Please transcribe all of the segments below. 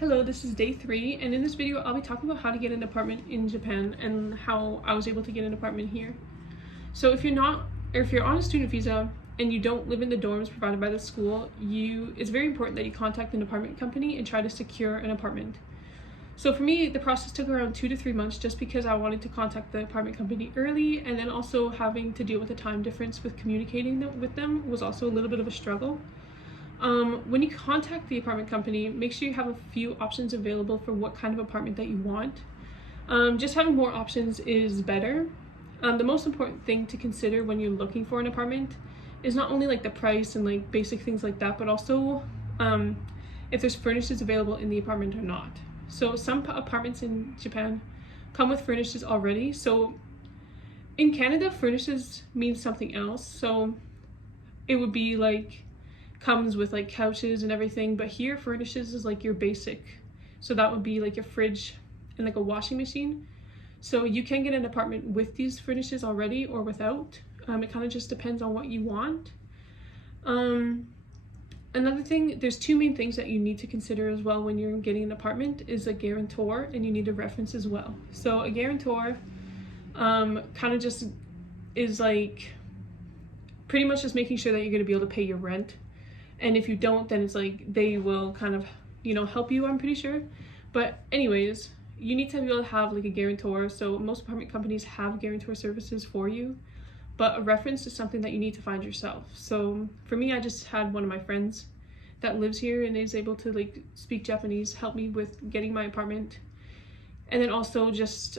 Hello, this is day 3, and in this video I'll be talking about how to get an apartment in Japan and how I was able to get an apartment here. So if you're on a student visa and you don't live in the dorms provided by the school, it's very important that you contact an apartment company and try to secure an apartment. So for me, the process took around 2 to 3 months just because I wanted to contact the apartment company early, and then also having to deal with the time difference with communicating with them was also a little bit of a struggle. When you contact the apartment company, make sure you have a few options available for what kind of apartment that you want. Just having more options is better. The most important thing to consider when you're looking for an apartment is not only like the price and like basic things like that, but also if there's furnishings available in the apartment or not. So some apartments in Japan come with furnishings already. So in Canada, furnishings means something else. So it would be like comes with like couches and everything, but here furnishes is like your basic. So that would be like your fridge and like a washing machine. So you can get an apartment with these furnishes already or without. It kind of just depends on what you want. Another thing, there's two main things that you need to consider as well when you're getting an apartment is a guarantor, and you need a reference as well. So a guarantor kind of just is like pretty much just making sure that you're going to be able to pay your rent. And if you don't, then it's like they will kind of, help you, I'm pretty sure. But anyways, you need to be able to have like a guarantor. So most apartment companies have guarantor services for you, but a reference is something that you need to find yourself. So for me, I just had one of my friends that lives here and is able to like speak Japanese, help me with getting my apartment. And then also just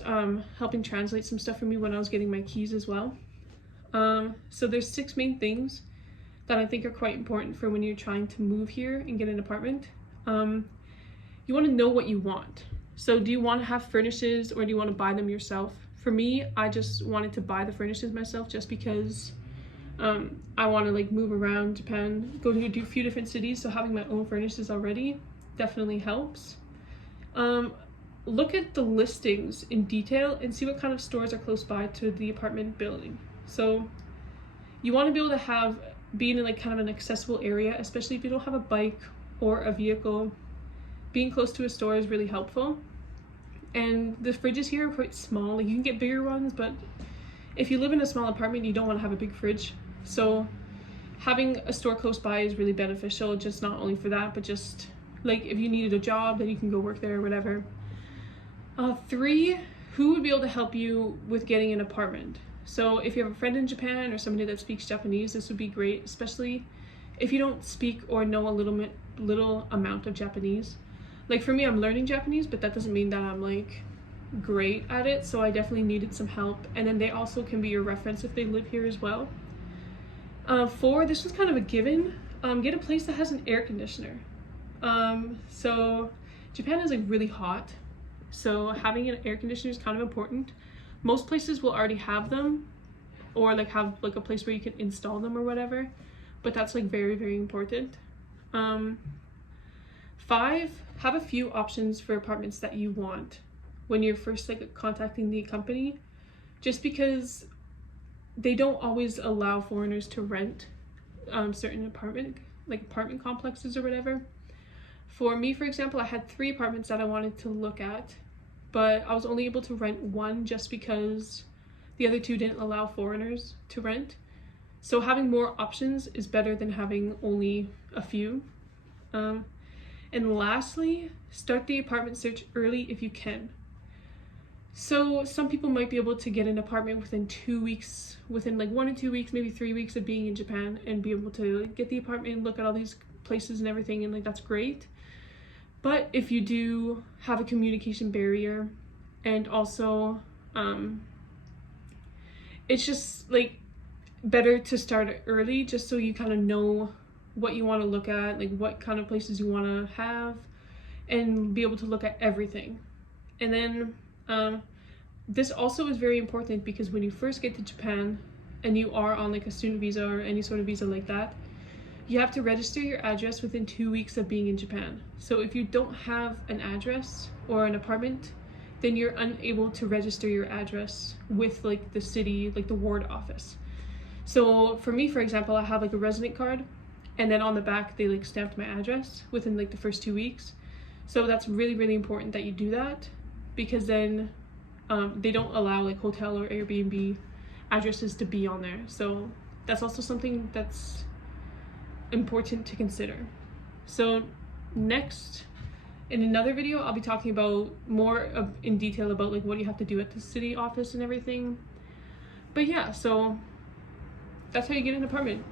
helping translate some stuff for me when I was getting my keys as well. So there's 6 main things that I think are quite important for when you're trying to move here and get an apartment. You want to know what you want. So do you want to have furnishings or do you want to buy them yourself? For me, I just wanted to buy the furnishings myself just because I want to like move around Japan, go to a few different cities, so having my own furnishings already definitely helps. Look at the listings in detail and see what kind of stores are close by to the apartment building. So you want to be able to being in like kind of an accessible area, especially if you don't have a bike or a vehicle. Being close to a store is really helpful. And the fridges here are quite small. Like you can get bigger ones, but if you live in a small apartment, you don't want to have a big fridge. So having a store close by is really beneficial, just not only for that, but just like if you needed a job, then you can go work there or whatever. 3, who would be able to help you with getting an apartment? So if you have a friend in Japan or somebody that speaks Japanese, this would be great, especially if you don't speak or know a little amount of Japanese. Like for me, I'm learning Japanese, but that doesn't mean that I'm like great at it, so I definitely needed some help. And then they also can be your reference if they live here as well. 4, this was kind of a given, get a place that has an air conditioner. So Japan is like really hot, so having an air conditioner is kind of important. Most places will already have them or like have like a place where you can install them or whatever, but that's like very, very important. 5, have a few options for apartments that you want when you're first like contacting the company, just because they don't always allow foreigners to rent certain apartment complexes or whatever. For me, for example, I had 3 apartments that I wanted to look at, but I was only able to rent one just because the other 2 didn't allow foreigners to rent. So having more options is better than having only a few. And lastly, start the apartment search early if you can. So some people might be able to get an apartment within 2 weeks, within like 1 or 2 weeks, maybe 3 weeks of being in Japan, and be able to like, get the apartment and look at all these places and everything, and like that's great. But if you do have a communication barrier, and also it's just like better to start early just so you kind of know what you want to look at, like what kind of places you want to have, and be able to look at everything. And then this also is very important because when you first get to Japan and you are on like a student visa or any sort of visa like that, you have to register your address within 2 weeks of being in Japan. So if you don't have an address or an apartment, then you're unable to register your address with like the city, like the ward office. So for me, for example, I have like a resident card, and then on the back they like stamped my address within like the first 2 weeks. So that's really, really important that you do that, because then they don't allow like hotel or Airbnb addresses to be on there. So that's also something that's important to consider. So next, in another video, I'll be talking about more in detail about like what you have to do at the city office and everything. But yeah, so that's how you get an apartment.